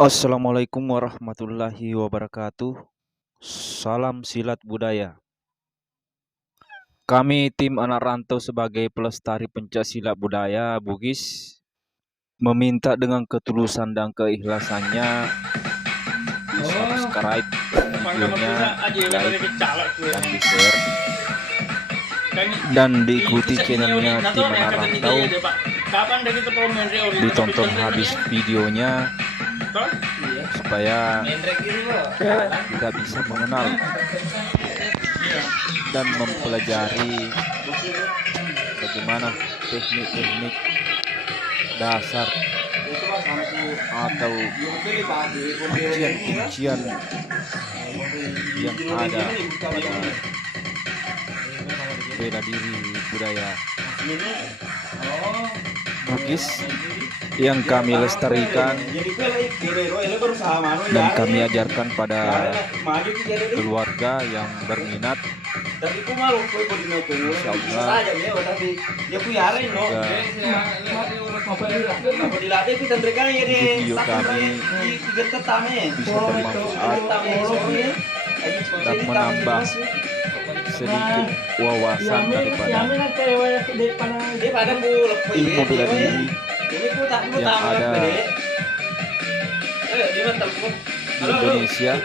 Assalamualaikum warahmatullahi wabarakatuh. Salam silat budaya. Kami tim anak rantau sebagai pelestari pencak budaya Bugis meminta dengan ketulusan dan keikhlasannya di subscribe videonya, like, dan di share, dan diikuti channelnya tim anak rantau. Ditonton habis videonya supaya kita bisa mengenal dan mempelajari bagaimana teknik-teknik dasar atau kuncian-kuncian yang ada pada bela diri budaya Bugis yang kami lestarikan dan kami ajarkan pada keluarga yang berminat. Insyaallah video kami bisa bermanfaat dan menambah sedikit wawasan daripada ilmu bela diri yang ada di Indonesia.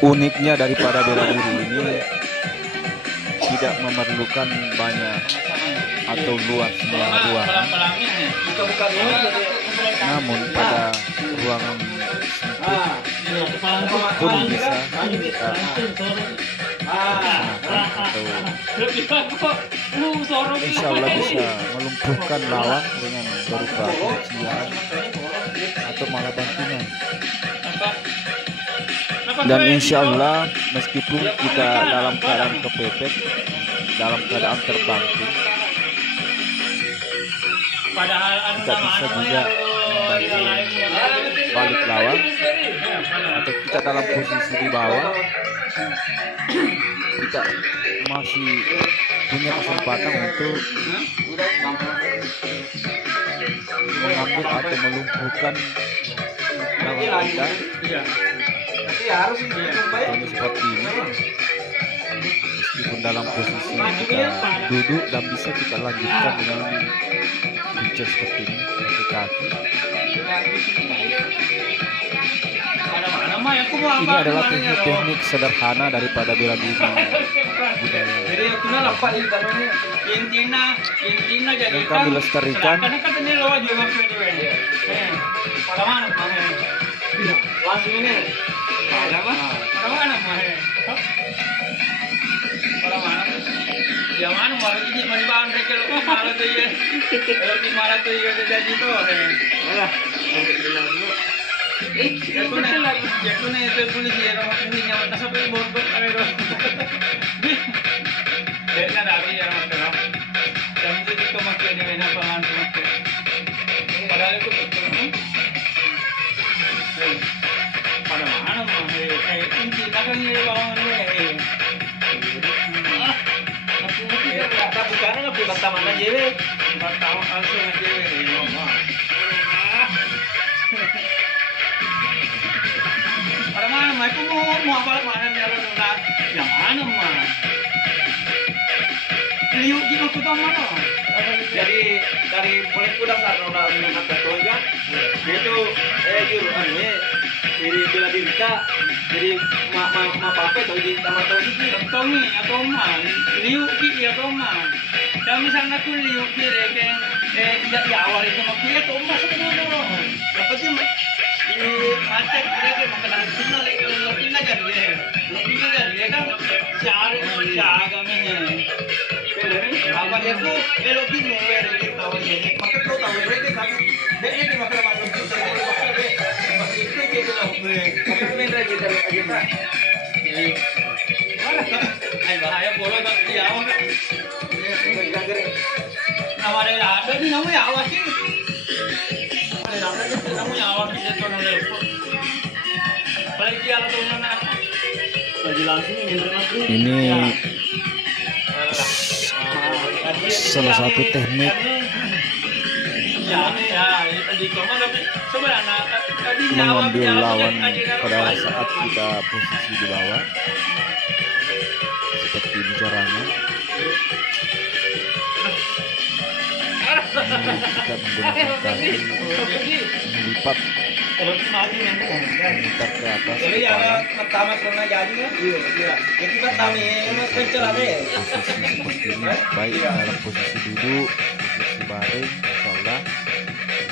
Uniknya daripada bela diri ini tidak memerlukan banyak atau luasnya ruangan, namun pada ruangan sempit pun bisa kita atau insya Allah bisa melumpuhkan lawan dengan berupa kuncian atau malah bantingan. Dan insya Allah meskipun kita dalam keadaan kepepet, dalam keadaan terbanting, kita bisa juga balik lawan, atau kita dalam posisi di bawah, kita masih punya kesempatan untuk mengambil atau melumpuhkan lawan kita. Contohnya seperti ini, meskipun dalam posisi kita duduk dan bisa kita lanjutkan dengan kuncian seperti ini kaki. Ini adalah teknik-teknik sederhana daripada bela diri yang kami lestarikan. Jangan malah ini manibang mereka lebih malah tu ya, lebih malah tu ya jadi tu. Ya tu ni tu polis ya orang ini yang tak sampai borbot ada tu. Dia nak ada ya orang tu. Yang itu kita makan ni mana pangan tu makan. Padahal itu betul. Pada mana mah? Ini nak ni lawan ni. Bukan nggak bukan taman aja we, bukan taman langsung aja we. Ada mana mah? Aku mau apa mana nih kalau nggak yang mana mah? Liuk kita kuda mana? Jadi dari mulai kuda saat orang menangkap keluarga, dia tu juru anu jadi bela diri kita, jadi ma apa itu di taman tahu sih, tahu ni atau mah liuk kita atau mah. Kalau misalnya tu liuk kira kan, ya awal itu maksudnya tu mah sebenarnya tu. Lepas tu di macam kira kan makanan Cina lagi, lebih aja dia kan siar kami ni. Apa dia tu lebih ni tahu ni, maka tu tahu mereka kan, dia ni makanan macam tu saya kita lah makanan mereka kita aja tak. Jadi, ay bahaya bola tak dia awak. Nama dia ada ni namanya awak sih. Namanya awak bisa tu namanya. Kalau dia ada tu mana? Ini salah satu teknik mengambil lawan pada saat kita posisi di bawah. Seperti ini caranya. Ini kita menggunakan kaki melipat memutar ke atas kepala. pertama pernah jadi kan? Iya. Jadi pertama ini pencel ada ya. Posisi seperti ini baik dalam posisi duduk, posisi baring, insya Allah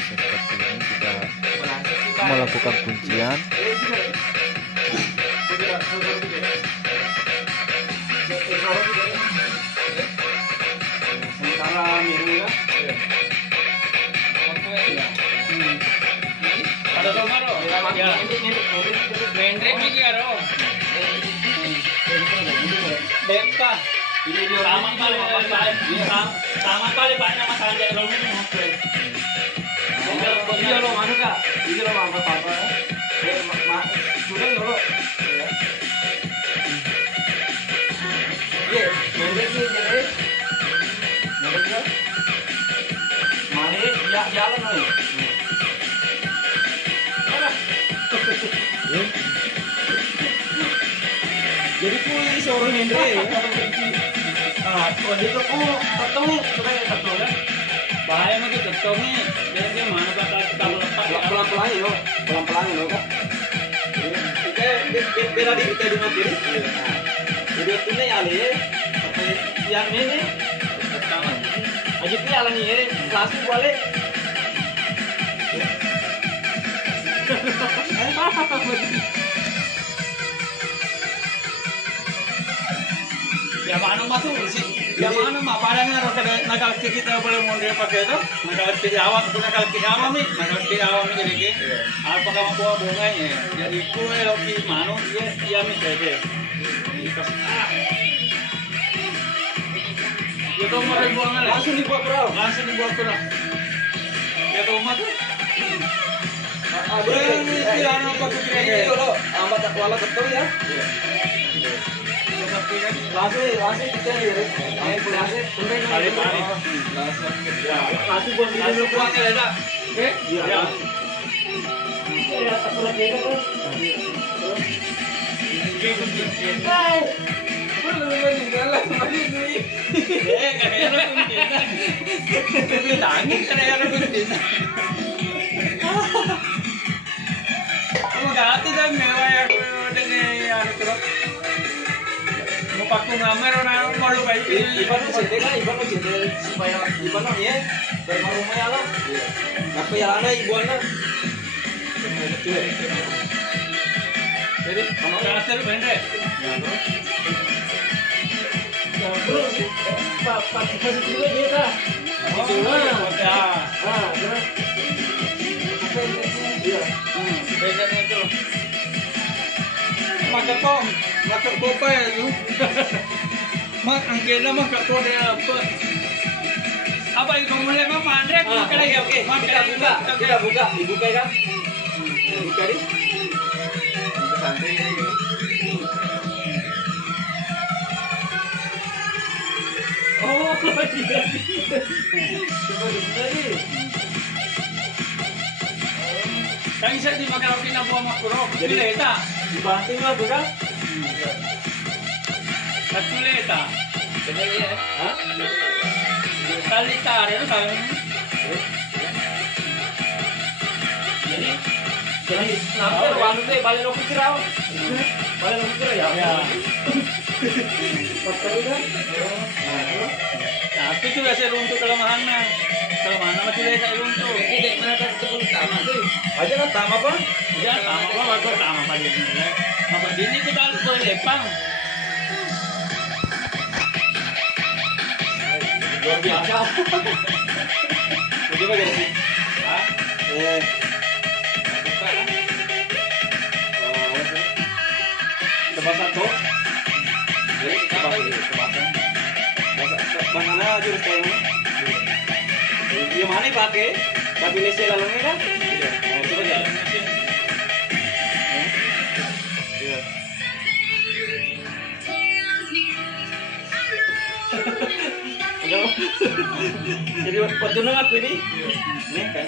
bisa seperti ini kita melakukan kuncian. Sementara miru ya. Ada tomaro. Ya. Mendrek lagi ada. Depa. Ini dia sama kali sama kali banyak masalah di dalam ini. Ini lo mana kak? Ini lo apa apa? Sudah lo. Ye, mendrek ni jadi. Mendrek ya. Mari ya jalan nih. Jadi kui seorang Hendra ya. Waktu itu ku ketemu sebenarnya ketemu ya. Bahaya mah kita ketemu nih. Jadi mana bakal kita lepas pelan-pelan yo, pelan-pelan lo kak. Kita bela diri kita dengan diri. Jadi itu nih ali sampai yang ini. Aja pi ala nih langsung balik. Ya mana masuk sih? Ya mana mah padanya nakal kita boleh mondre pakai itu? Nakal awak jadi ke. Apa kamu bawa bunganya? Jadi kue lagi mano dia mi kayak. Ya tuh mau buang langsung dibuat bro. Ya tuh mah tuh. Ini apa kira-kira lo? Ambat kuala betul ya? Langsung kita lihat. Langsung buat video buat ya dah. Oke? Iya. Ya, aku lagi kan. Belum meninggal masih duit. Kayak tapi nangis kayak Magati dan mewah ya dengan terus mau pakai ngamer orang malu baik iban supaya iban ya berumah lah tapi ya ana ibuana jadi kamu kasar bende ya bro pak juga dia kah ya terus iya bedanya itu makan kopa ya tu mak angkena mak kat kode apa itu mulai mah mandek oke kita buka dibuka kan buka di santai oh iya coba di kan bisa dimakan na buah makro. Jadi leta. Dibanting lah bukan? Satu leta. Jadi ya. Hah? Kali tarik itu kali. Jadi nampak wanita itu balik lo kira. Balik lo kira ya. Ya. Betul kan? Nah, itu juga saya runtuh kelemahannya. Kelemahan masih leta runtuh. Tidak mana tak sebut sama tuh. Aja kan tama apa? Ya tama apa? Bagus tama apa dia? Apa ini kita boleh lepang? Luar biasa. Coba jadi. Hah? Tebasan tuh. Jadi tebasan. Mana aja harus kayak yang mana pakai? Tapi lese lalungnya kan? Iya. Coba ya. Iya. Jadi waktu nang aku ini, nih kan.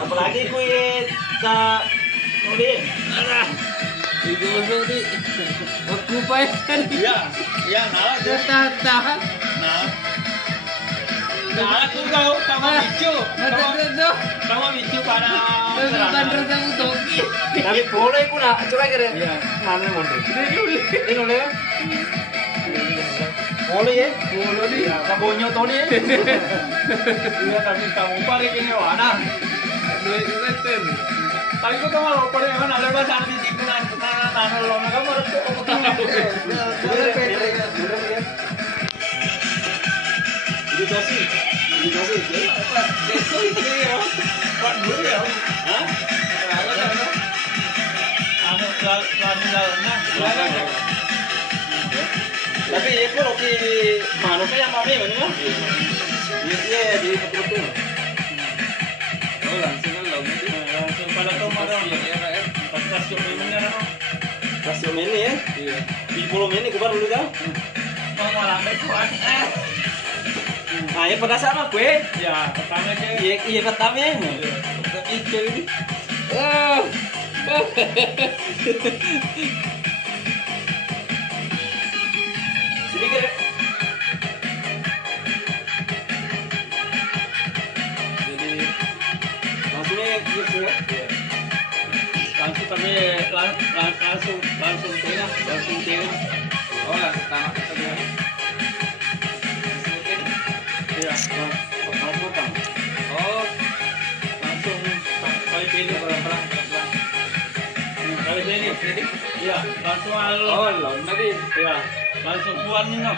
Apalagi kuit tak nulis. Iku di aku pakai Iya, iya, nah, tahan. nah, tuh kau bicu, kamu bicu para. Tapi boleh ku nak, coba kira. Iya. Mana mana? Ini boleh. Boleh ya? Boleh nih. Kabonyo to ni. Iya, tapi kamu pare kini wana. Duit. Tapi ko tama lo pare mana ada bahasa di situ na lo na kamu harus ko tahu. Ini dosi. Itu ya. Pak dulu ya. Hah? Anu lalu-lalunya. Tapi itu loki manuknya yang mami mana? Iya, di betul. Oh, langsung kan lo gitu. Langsung pada tomarong. Rasio ini kan. Rasio ini ya. Iya. Di volume ini kubar dulu kan. Mau lambat kuat. Nah, ya pada sama gue. Ya, pertama aja. Iya pertama ya. Itu ini. Sedikit. Jadi langsungnya gitu ya. Langsung kami langsung tengah. Oh, langsung tamat ketemu. Iya, langsung potong. Oh, Langsung kali pilih pelan-pelan. Kali pilih, iya, langsung lawan tadi. iya, langsung kuanin no.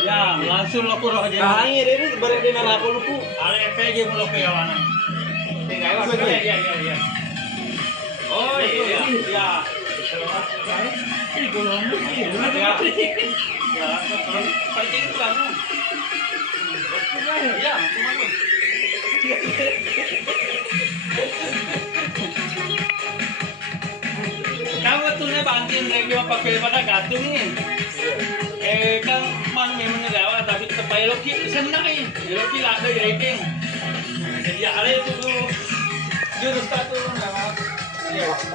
Ya, langsung lo kurang aja. Nah, ini berarti merah aku lupu. Ale PG mulu ke yawanan. Tinggal apa ya? Iya. Oh, iya. Iya. Ini golongan. Ya. Ya, kalau penting itu kan. Ya, cuma lu. Kamu tuh nih bangkin regio pakai pada gantung nih. Kan man memang ngegawa tapi tepai loki senang nih. Loki lah ada ranking. Jadi ada itu tuh jurus satu nama.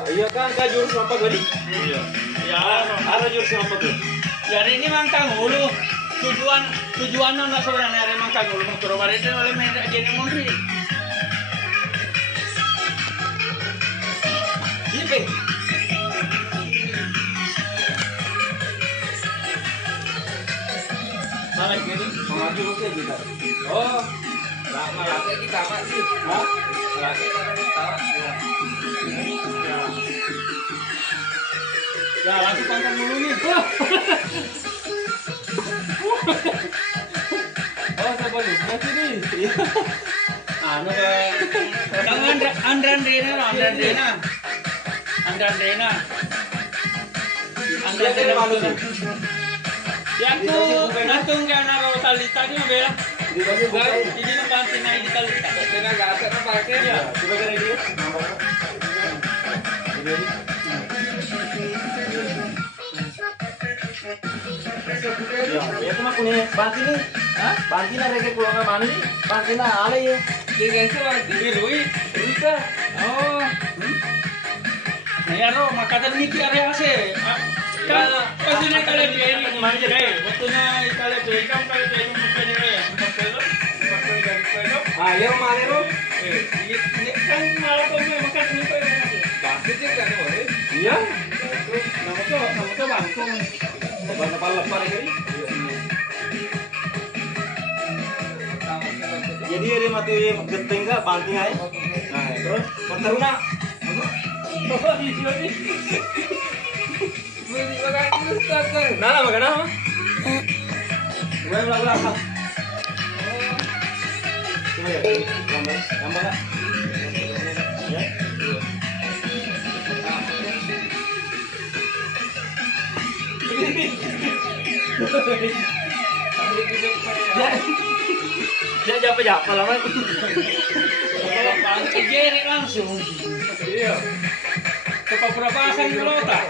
Iya kan jurus apa gadi? Iya. Ya, ada jurus apa tuh? Jadi ini mangkang hulu. Tujuan nak sebenarnya mangkang hulu mengkurban itu oleh media jadi menteri. Siping. Salah gitu. Mengaju ke kita. Oh, malah kita apa sih? Hah? Malah kita apa? Ya, langsung tonton dulu nih. Oh, sebelumnya sini. Anu ke jangan Andran Dena. Ya tuh, natung kan naro talita ni bela. Ini ngebantu naik di talita. Kena gak ada apa pakai Ya, ya. coba kira dia. Ya, ya cuma punya banti nih. Hah? Banti na reke pulang mana nih? Banti na ale ya. Dia guys lagi. Rui ka. Oh, Nah, ya ro makatan niki area ase. Kan pasti naik kali piring mana jadi. Betul na kali piring kan kali piring mungkin ya. Pakai dari pelo. Ah, ya ro male ro. Ini kan malah kau makan ni pa. basket sih kan boleh. Iya. Nama tu bangkong. Bangkong palapar ini. Jadi ada mati genting ka banting ay. Nah, terus pertaruna. Oh, di sini. Beli makan terus kan. Nah, makan apa? Gue belak. Coba ya. Gambar lah. Ya. Dia jawab lama. Kalau bangkit jeri langsung. Iya. Kepapurapasan dulu tak?